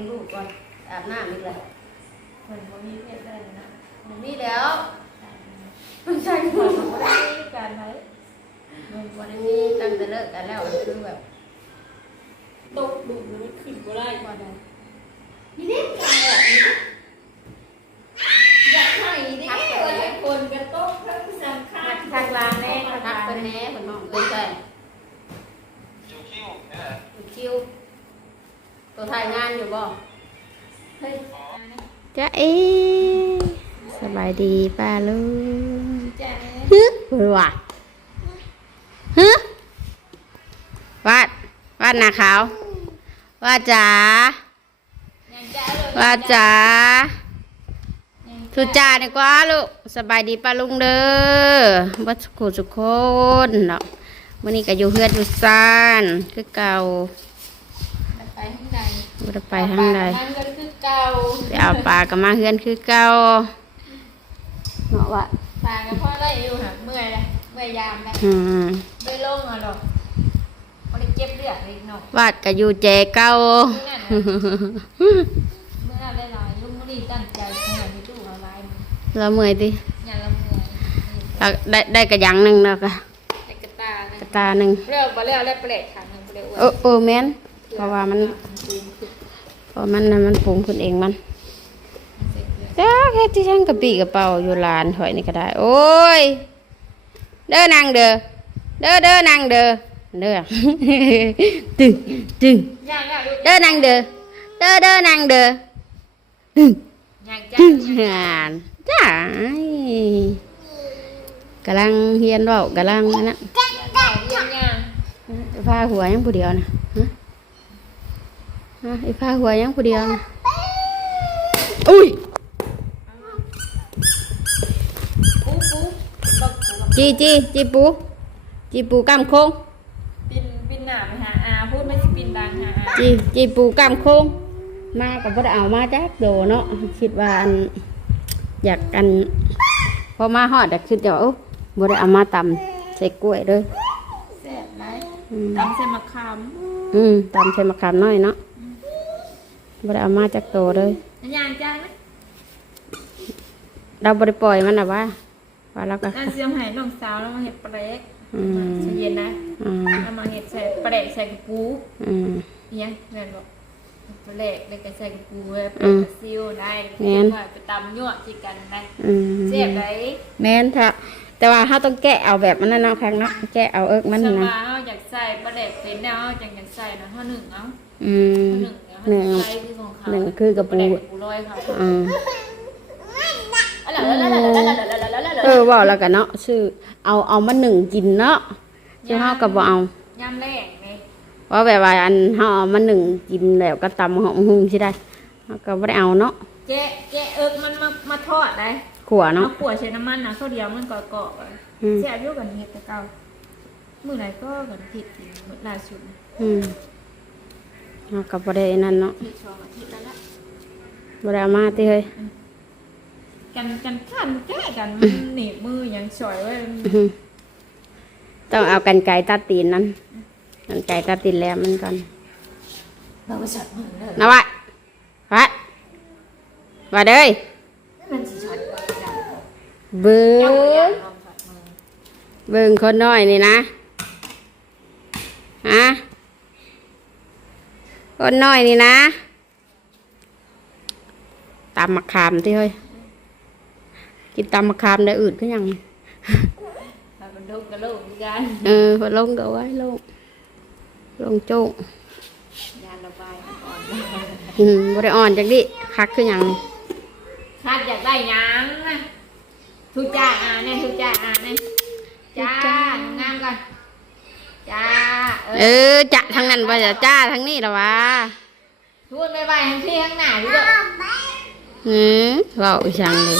งลูกก่อนอาบน้ำอีกแล้วเหมือนบ่มีเพศได้นะมันนี่แล้วใช่เหมือนบ่ได้มีการไหนมันวันนี้ตั้งแต่เลิกกันแล้วคือแบบตกดุมมันขึ้นบ่ได้พอได้นี่เด็กกันแบบนี้อยากให้นี่เออคนกระตกทั้งสำคัญทางลานแน่ทัทางกลานเป็นแน่แหน่เป็นน้องเลยใช่คิวคิวเนี่ยคิว ตัวถ่ายงานอยู่บ่เฮ้ยจ้าเอ๋สบายดีป้าลุงแจ้งฮึเบื่อฮึวาดวาดหน้าขาววาดจ๋ายังจ้าเลยว่าจ๋าทุจ่าดีกว่าลูกสบายดีป้าลุงเด้อบัสกุสุกคนเนาะวันนี้ก็อยู่เฮือนอยู่ซ่านคือเก่าไปข้างใน บ่ได้ไปทางใดนั่งก็คือเก่าไปเอาปลาก็มาเฮือนคือเก่าเนาะว่าตากับพ่อได้อยู่หักเมื่อยเลยเมื่อยยามเลยอืมได้ลงอะหรอกบ่ได้เจ็บเลือดเลยเนาะวาดก็อยู่แจเก่าเมื่อนั้นน่ะเมื่อนั้นได้หลายลุงบ่ได้ตั้งใจเมื่อนี้ตู้เอาหลายมื้อแล้วเมื่อยดิอย่าละเมื่อยแล้วได้ได้กระยังหนึงแล้วก็ไอ้กระตานะกระตาหนึงเรียกบ่เรียกแล้วเปลกครั้งหนึงบ่ได้อ้วนเออเออแม่นเพราะว่ามันเพ ราะมันน่ะมันปรุงขึ้นเองมันจ้าแค่ที่ช่างกระปีกระเป๋าอยู่ลานถอยนี่ก็ได้ โอ้ย เด้อนางเด้อเด้อเด้อนางเด้อเด้อตึงตึงย่างย่างลูกเด้อนางเด้อเด้อเด้อนางเด้อตึงย่างจ้าตึงงานจ้ากำลังเฮียนเว้ากำลังอันนะย่างย่างพาหัวยังผู้เดียวนะ ฮะฮะไอ้พาหัวยังผู้เดียวนะอุ้ยปูปูบักปูจีจีจีปูจีปูกำโคงปินปินหน้าไปหาอาพูดไม่สิปินดังหาอาจีจีปูกำโคงมากับบ่ได้เอามาจักโดเนาะคิดว่าอันอยากอันพอมาฮอดแต่คิดว่าโอ้บ่ได้เอามาตำใส่กล้วยเลยแซ่บไหมอืมตำใส่มะขามอืมตำใส่มะขามน้อยเนาะ บ่ได้เอามาจักโตเลยย่างจ้านะเราบ่ได้ปล่อยมันน่ะว่าว่าแล้วก็น่าเสียมให้น้องสาวแล้วมาเห็ดปลาเล็กอืมใส่เย็นนะอืมเอามาเห็ดใส่ปลาเล็กใส่กระปูอืมเนี่ยแม่นบอกปลาเล็กเล็กก็ใส่กระปูไว้ปอืลามกระซิวได้แม่นไปตำยั่วจิกันได้อืมเสียบได้แม่นถ้าแต่ว่าเฮาต้องแกะเอาแบบมันนั่นเนาะครั้งเนาะแกะเอาเอิกมันสนะมาเอาอยากใส่ปลาเล็กเป็นเนี่ยเอาจังอยากใส่นะเท่าหนึ่งเอาอืมเท่าหนึ่งเอา หนึ่งใส่คือของเขาหนึ่งคือกระปูปลาเล็กปูลอยเขาอืมอะไรอะไรอะไรอะไรอะไรอะไรอะไรเออเว่าแล้วกันเนาะชื่อเอาเอามาหนึ่งกินเนาะชื่อเฮาก็บ่เอายำแรงไงว่าแบบว่าอันเฮาเอามาหนึ่งกินแล้วก็ตำหอมหุงสิได้เฮาก็บ่ได้เอาเนาะเจ๊เจ๊เอิกมันมามาทอดได้ขัวเอาเนาะขวดใช้น้ำมันนะข้าวเดียวมันเกาะๆไปอืมเสียบอยู่กันเฮ็ดแต่เก่ามื้อไหนก็กันผิดอีกมื้อล่าสุดอืม เฮาก็บ่ได้นั่นเนาะผิดสองอาทิตย์แล้วละบ่ได้เอามาติเฮ้ยกันกันขันแก้กันมันหนีบมือยังสวยไว้อื้อหือต้องเอากันไก่ตัดตีนนั้นกันไก่ตัดตีนแหลมมันก่อนเราไปช็อตมือเลยนะวะวะว่าเด้ยมันสิช็อตมือจ้ะเบิ่เจ้าอย่างลองช็อตมือเบิ่งคนน้อยนี่นะฮะ คนน้อยนี่นะตำมะขามที่เฮ้ยกินตำมะขามได้อืดก็ยังเราเป็นลูกกับลูกเหมือนกันเออพอลงก็ไว้ลงลงโจ้งยานระบายก่อนอืมบริอ่อนจากดิคักคือหยังคาดอยากได้หยังนะทุจ้าอ่าเนี่ยทุจ้าอ่าเนี่ยจ้างามกัน จ้าเอเอออจะทางนั้นว่าจะจ้าทางนี้ละวะทุนไปไปทางที่ข้างหน้าดูเด้ออืมเว่าอีสังเลย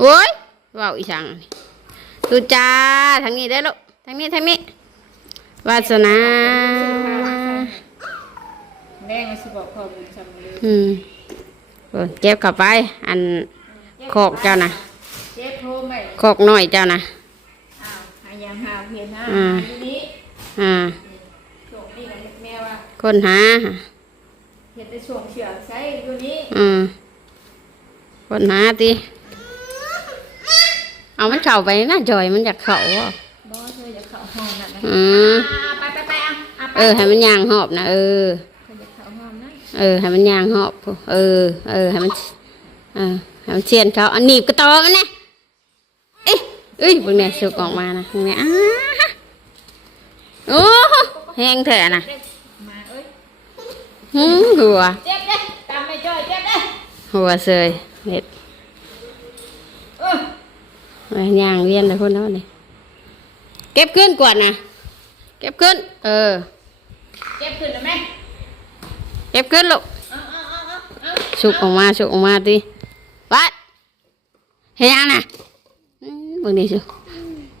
โอ้ยเว่าอีสังดูจ้าทางนี้ได้อลูกทางนี้ทางนี้วาสนาแดงมาสิบอกพอบุญจำเลยอืมโอ้ยเก็บเข้าไปอันโคกเจ้านะเจ็บโทรไปโคกน้อยเจ้านะอ้าวหายามหาเพียนห้า อืมทีนี้อ่าส่งนี่กับแม่ว่าคนหาเห็ดแต่ช่วงเชือกใช้อยู่นี้อืมคนหาติเอามันเข้าไปนะจอยมันอยากเข้าอะบอเธออย่าเข้าห้องนั่นนะอืมอ่าไปไปไปอะอะไปเออ ให้มันย่างหอบนะเออเธออย่าเข้าห้องนะเออให้มันย่างหอบเออ เออให้มันเออให้มันเชียนเขาอันหนีบกระตอมันนะเอ้ยเอ้ยเบิ่งเนี่ยสุกออกมานะเบิ่งเนี่ยอ้า โอ้แห้งแท้นะเด็กมาเอ้ยหืมหัวเจ็บเด้ตามไม่จ้อยเจ็บเด้หัวเสยเห็ดเออเอาย่างเวียนเลยคนเนาะนี่เก็บขึ้นก่อนนะเก็บขึ้น เออเจ็บขึ้นแล้วไหมเก็บขึ้นลูกเอาเอาเอาเอาเอาสุกออกมาสุกออกมาดิวัดเห็นยังน่ะอืมเบิ่งนี่สิ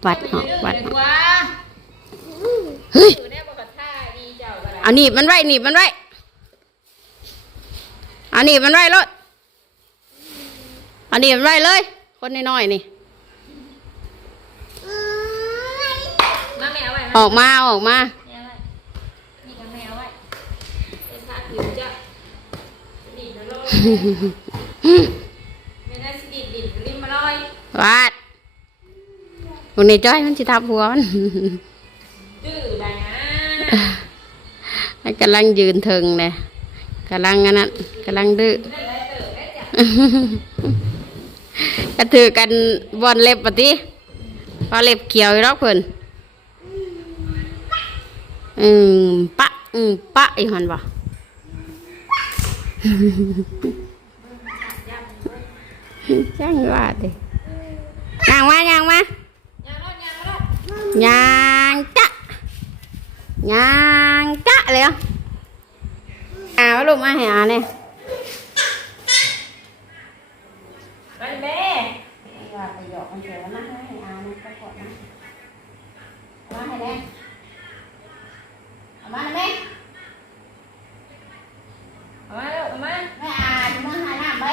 วัดออกวัดออกว่า เฮ้ยอยู่ได้บอกกับท่าดีเจ้าก็ได้เอาหนีบมันไว้หนีบมันไว้เอาหนีบมันไว้รถเอาหนีบมันไว้เลย คนน้อยๆนี่ มาแมวไว้ออกมาเอาออกมาแมวไว้นี่ก็แมวไว้เป็นท่าผิวจะดินแล้วลอยไม่ได้สิดินดินริมมาลอยวัดพวกนี้จ้อยมันสิทับหัวมัน ดื้อได้นะกำลังยืนเทิงเลยกำลังอันนั้นกำลังดื้อได้ได้เติบได้จ้ะถือกันบอลเล็บปะติพอลเล็บเขียวอยู่รอกเพิ่นอืมปะอืมปะอีหันบ่จังว่าดิยางมายางมายางรถยางรถยางจ๊ะย่า งจ๊ะเลยเหรอเอาลูกมาให้อาเนี่ย ไปแม่ ว่าไปหยอกมันเถอะมาให้อาเนี่ยก็กดนะเอามาให้แน่เอามาแม่ เอามาเร็วเอามา แม่อาจะมาหาน้ำไป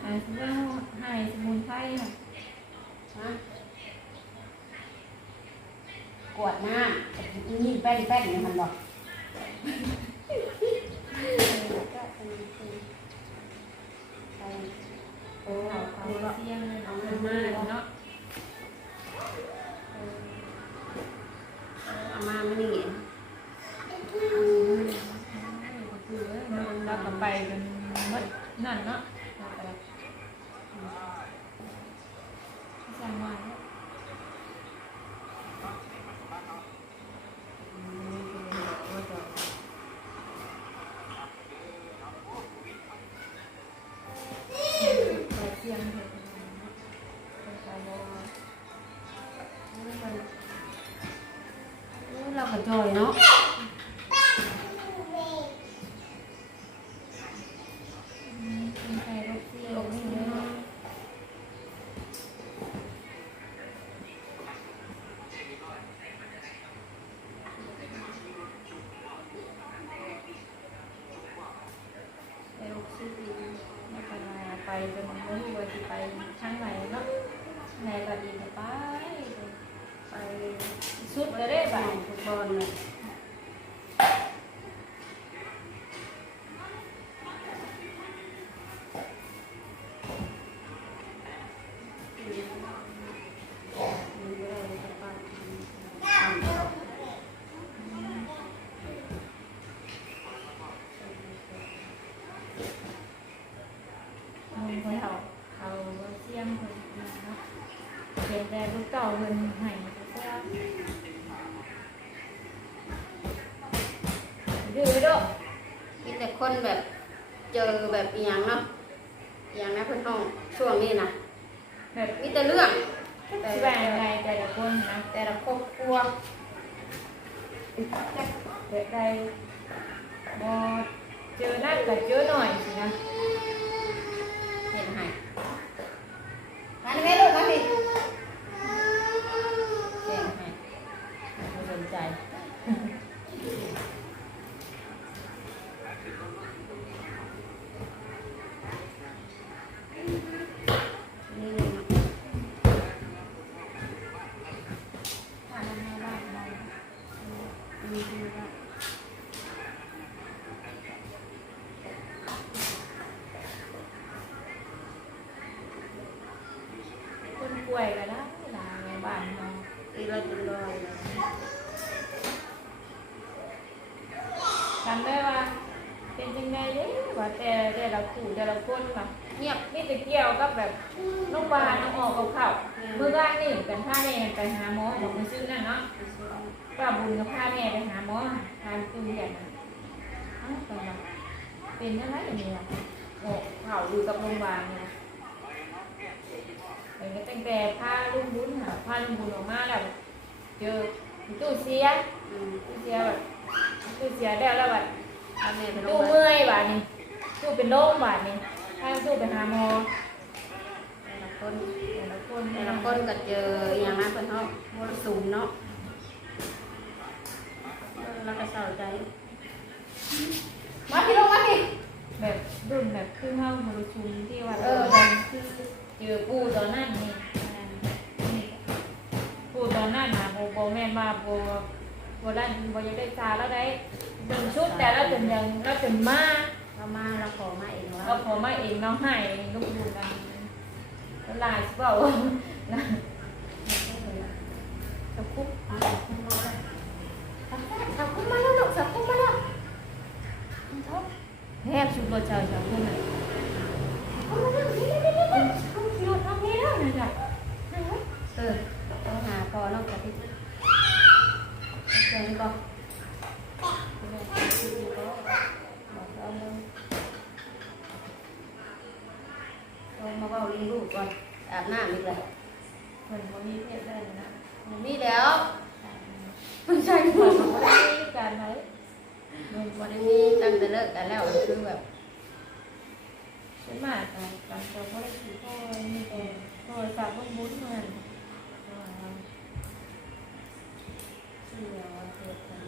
ให้สมุนให้สมุนไพรค่ะ มาก วดน้ำนี่แป้นแป้นเนี่ยมันบอกโอ้เอาเอาเสียงเอาเงินมาเนาะเอามาไม่นี่เราก็ไปกันหมดนั่นเนาะสั่งมา บอลเลยมึ แบบอหย่างเนาะอหย่างนะเพื่อนห้องช่วงนี้นะแบบมีแต่เรื่องแต่แบ่งไงแต่ละคนนะแต่ละครอบครัวเด็กใดบอเจอนั่นแต่เจอหน่อยสินะ เห็นไหมมาดิแม่ลูกมาดิเห็นไหมไม่สนใจนี่เลยนะ ผ่านมาบ้านเรา มีที่ว่า ป่วยก็ได้หลายในบ้านเรา อีร้อยเป็นร้อยเลย ทำได้ว่า เป็นยังไงเด้ว่าแต่แต่ละคู่แต่ละคนแบบเงียบนี่จะเกี่ยวกับแบบน้องบานน้องออกกับเขาเมื่อวานนี่กันพาแม่ไปหาหมอบอกมันซื้อนั่นเนาะป้าบุญกับพาแม่ไปหาหมอทานตู้เย็นน่ะอ้าวตอนนั้นเป็นอะไรอย่างเงี้ยโอ้เผาอยู่กับโรงพยาบาลเนี่ยเป็นก็ตั้งแต่พาลุงบุญค่ะพาลุงบุญออกมาแล้วเจอตู้เสียอืมตู้เสียแบบ ตู้เสียแล้วแล้วแบบเอาแม่ไปโรตู้งพยาบาลเมื่อยบาดนี่ตู้เป็นโรคบาดนี่ถ้าตู้ไปหาหมอแต่ละคนแต่ละคนแต่ละคนก็เจออย่างนั้นเพิ่นเฮามรสุมเนาะเออแล้วก็เศร้าใจมาพี่ลงมาพี่แบบรุ่นแบบคือเฮาบริชุมที่ว่าเออมันคือเจอปูตอนนั้นนี่นี่ปูตอนนั้นนะโบโบแม่นมาโบโบได้โบยังได้ซาแล้วได้ดึงชุดแต่ละจนยังแล้วจนมาเรามาเราขอมาเองว่าเราพอมาเองน้องให้ลูกดูกันแล้วลายสิเปล่าลายตะคุบเอาขึ้นมาเลยสับขึ้นมาแล้วลูกสับขึ้นมาแล้วแทบชุดรถเจ้าจ้าพวกนั้นเอามาแล้วนี่นี่นี่นี่ เขาขี่รถทำนี้แล้วนะจ๊ะ เออต้องหาพอน้องกะทิเจอก่อนบอกเราเลยเรามาเว้าเลี้ยงลูกก่อนอาบน้ำอีกเลย เหมือนวันนี้เพศได้นะ มีแล้ว ไม่ใช่เหมือนวันนี้การไหนเหมือน วันนี้ตั้งแต่เลิกกันแล้วคือแบบใช่ไหมการการจะว่าได้ขี่พ่อมีแต่โทรศัพท์มันมุ้นมาเกิดกัน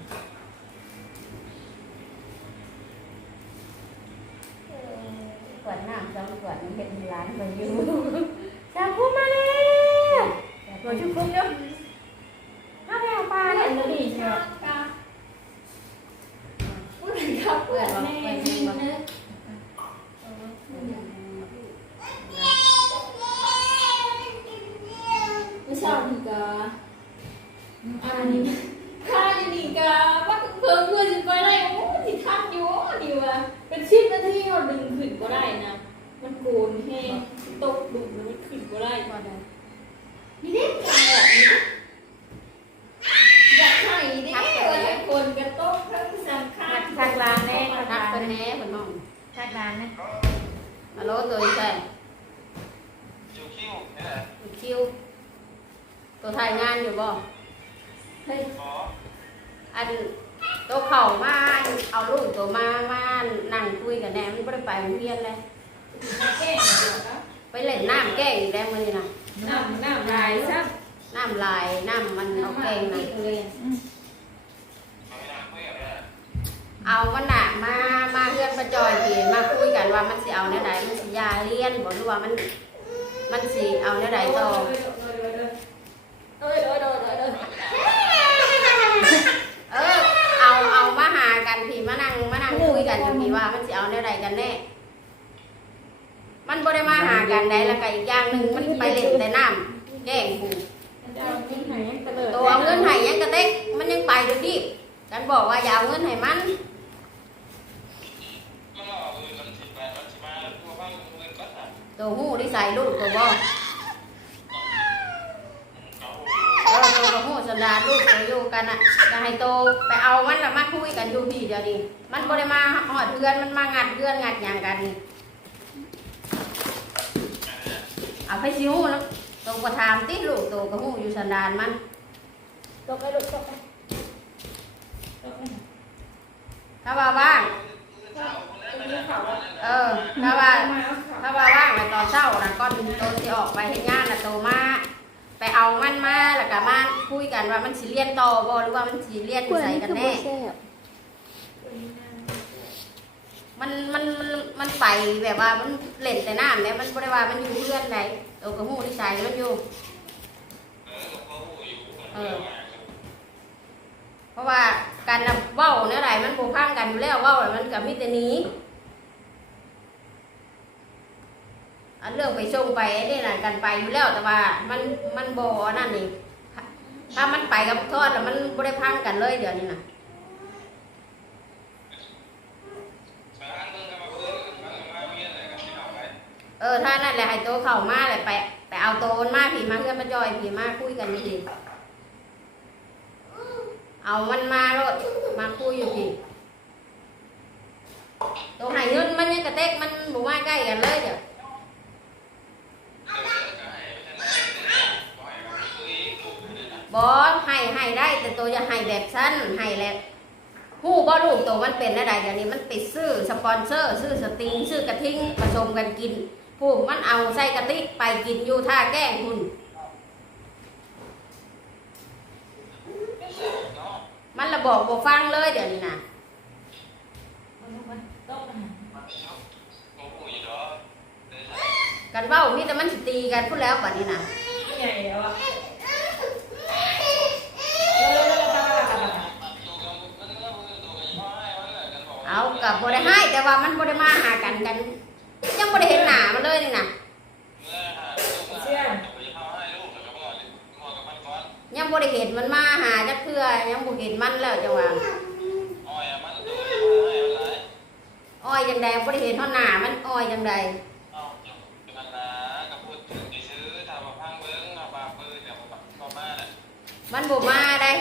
เออกวดน้ำสองกวดมันเป็นร้านไปอยู่ชาคุมมาแล้วตัวชุกคุ้มเยอะถ้าแมวปลาเนี่ยดีใช่ไหม พูดถึงข้าวเปลือกว่าเปลือกนี่มัน ไม่ชอบนี่ก็ อันนี้ค่านี่ก็ว่าเพิ่มเพื่อจะไปได้โอ้สิทักอยู่ดีว่าเป็นชิปนาทีเราดึงขึ้นก็ได้นะ มันโกนแห้งตกดุแล้วมันขึ้นก็ได้ก็ได้นี่เด็กจังแบบนี้อยากให้เด็กว่าหลายคนกระตกทั้งสำคัญทักร้านแน่ทักทักร้านเป็นแน่แหน่คนน้องทักร้านนะฮัลโหลตัวอีแซ่อยู่คิวเนี่ยคิวตัวถ่ายงานอยู่บ่เฮ้ยข ออันตัวเข่ามาเอาลูกตัวมามานั่งคุยกันแน่มันไม่ได้ไปโรงเรียนเลยแก้เหรอไปเล่นน้ำแกล้งอีกแล้วมื้อนี้นะน้ำน้ำลายซ้น้ำลายน้ำมันำเอาน้ำแกล้งนี่นะเลยไม่ได้คุยกับเนี่ยเอามันน่ะมามาเพื่อนประจอยพี่มาคุยกันว่ามันสิเอาแนวใดมันสิยาเรียนบ่หรือว่ามัน มันสิเอาแนวใดต่อ เอ้ยเอ้ยเอ้ยเอ้ยเอ้ย เออ เอาเอามาหา กันพี่มานั่งมานั่งคุยกันอยู่พี่ว่ามันสิเอาแนวใดกันแน่ มันบ่ได้มาหากันใดแล้วก็อีกอย่างหนึ่งมันไปเล่นแต่น้ำแกล้งกูจะเอาเงินไหนยังเตลิดตัวเอาเงินให้ยังกระเต็กมันยังไปดูดิกันบอกว่าอย่าเอาเงินให้มันก็รอเออมันสิบแปดมันสิมาตัวบ้างเงินก็ถ่ายตัวหูที่ใส่ลูกตัวบ่ เขาเออตัวกับหูสันดานลูกตัวอยู่กันอะจะให้โตไปเอามันละมาคุยกันอยู่พี่เดี๋ยวนี้มันบ่ได้มาหอดเพื่อนมันมางัดเพื่อนงัดหยังกันนี่เอาไปซิวแล้วตัวก็ถามติลูกตัวกับหูอยู่สันดานมันตกไปลูกตกไปตกไปถ้าว่าว่างเออถ้าว่าถ้าว่าว่างแล้วตอนเช้านะก่อนโตสิออกไปเฮ็ดงานน่ะโตมา ไปเอามันมาแล้วก็มาคุยกันว่ามันสิเรียนต่อบ่หรือว่ามันสิเรียนอยู่ไสกันแน่มันมันมันมันไปแบบว่ามันเล่นแต่น้ำเนี่ยมันบ่ได้ว่ามันอยู่เพื่อนใดโตก็ฮู้นิสัยมันอยู่เออเพราะว่าการนำเว้าแนวใดมันบ่พังกันอยู่แล้วเว้าแล้วมันก็มีแต่หนี้ อันเรื่องไปส่งไปนี่น่ะกันไปอยู่แล้วแต่ว่ามันมันบ่นั่นนี่ถ้ามันไปกับทอดแล้วมันบ่ได้พังกันเลยเดี๋ยวนี้น่ะเออถ้านั่นแหละให้โตเข้ามาเลยไปไปเอาโตนมาผีมาเพื่อนมาจอยผีมาคุยกันนี่ดิเอามันมาโลดมาคุยอยู่ผีตรงไหนเงินมันยังกระเตกมันบ่มาใกล้กันเลยเดี๋ยว บอสให้ให้ได้ แต่ตัวจะให้แบบสั้นให้แหละผู้บ่ลูกตัวมันเป็นอะไรเดี๋ยวนี้มันติดซื้อสปอนเซอร์ ซื้อสติงซื้อกระทิงผสมกันกิน ผู้มันเอาใส่กระติกไปกินอยู่ท่าแก้งคุณมันระบอกบอกฟังเลยเดี๋ยวนี้นะมันมันต้องนะโอ้โหอีดอกันเว่ามีแต่มันตีกันพูดแล้วบัดนี้นะใหญ่แล้วอะ เอากั บบ่ได้ให้แต่ว่ามันบ่ได้มาหากันกัน ยังบ่ได้เห็นหน้ามันเลยนี่นะเชื่อยังบ่ได้เห็นมันมาหาจักเทื่อยังบ่เห็นมันแล้วจังหวะอ้อยจังใดบ่ได้เห็นเท่าหน้ามันอ้อยจังใดมันบ่มาได้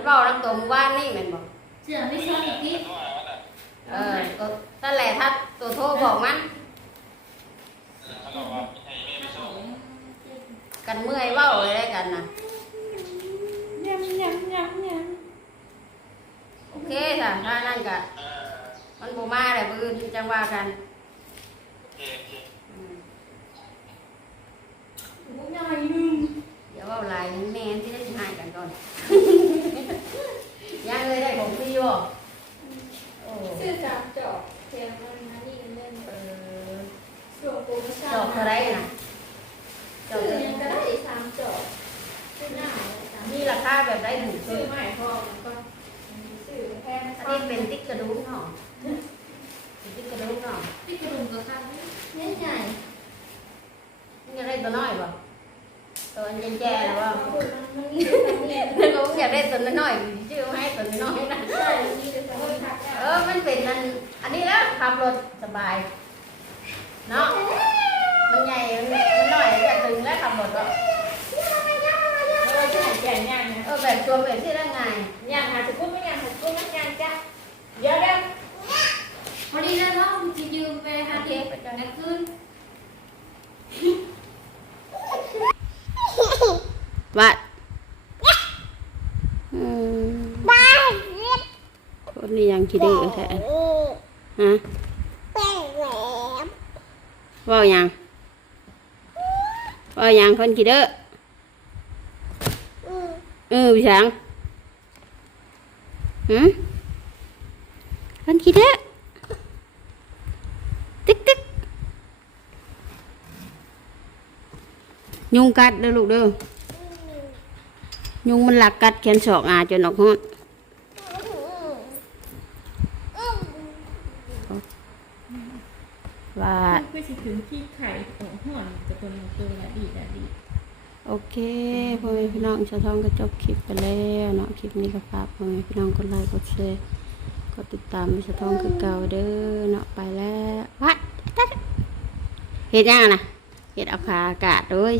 มันเว้าน้ำตรงว่านนี่แม่นบ่เสือไม่ชอบอีกทีเออตัวนั่นแหละถ้าตัวโทรบอกมันกันเมื่อยเว้าเลยได้กันน่ะยำยำยำยโอเคจ้ะถ้านั่นก็มันบ่มาได้มื้ออื่นจังว่ากันอืมบุ้งใหญ่หนึ่ง เดี๋ยวเว้าหลายแม่นที่ได้สิหายกันก่อนยังเลยได้ของฟรีบ่โอ้ชื่อจากจอกเทียมมันนะนี่เล่นเออส่วนโปรโมชั่นจอกเท่าไรน่ะจอกชื่อเท่ายังก็ได้สามจอกชื่อหน้าสามมีราคาแบบได้ถูกชื่ซื้ออใหม่พอมันก็ชื่อแพงอันนี้เป็นติ๊กกระดุมเนาะเป็นติ๊กกระดุมเนาะที่กระดุมกับข้าวนี่ใหญ่มึงอยากได้ตัวน้อยบ่ ตัวอันแย่ๆหรือว่ามันมีแต่นี่นึกว่ามึงอยากได้ตัวน้อยๆชื่อมาให้ตัวน้อยๆนะใช่มีแต่ตัวนี้ทักเออมันเป็นอันอันนี้แล้วขับรถสบายเนาะมันใหญ่มันมันน้อยจะตึงแล้วขับรถก็ำแล้วก็ที่ไหนแก่ย่างนะเออแบบตัวแบบที่ได้ไงย่างหาจะพูดไม่ย่างหาจะพูดไม่ย่างจ้ะเยอะเด้อพอดีแล้วเนาะมันจะยืมไปหาโอเคเด็กไปกันนักขึ้น วัดอืมคนนี้ยังคิดดื้อแท้ฮะว่าหยังว่าหยังคนคิ ยุงกัดเด้อลูกเด้อยุงมันหลักกัดแขนศอกอาจนออกห้อนว่าเพื่อสิถึงที่ไข่ของห่อนจะเป็นตัวละดีละดีโอเคพ่อแม่พี่น้องชาวท้องก็จบคลิปไปแล้วเนาะคลิปนี้ก็ฝากพ่อแม่พี่น้องกดไลค์กดแชร์กดติดตามชาวท้องคือเก่าเด้อเนาะไปแล้ววัดตัดเฮ็ดยังอะนะเฮ็ดเอาขาอากาศด้วย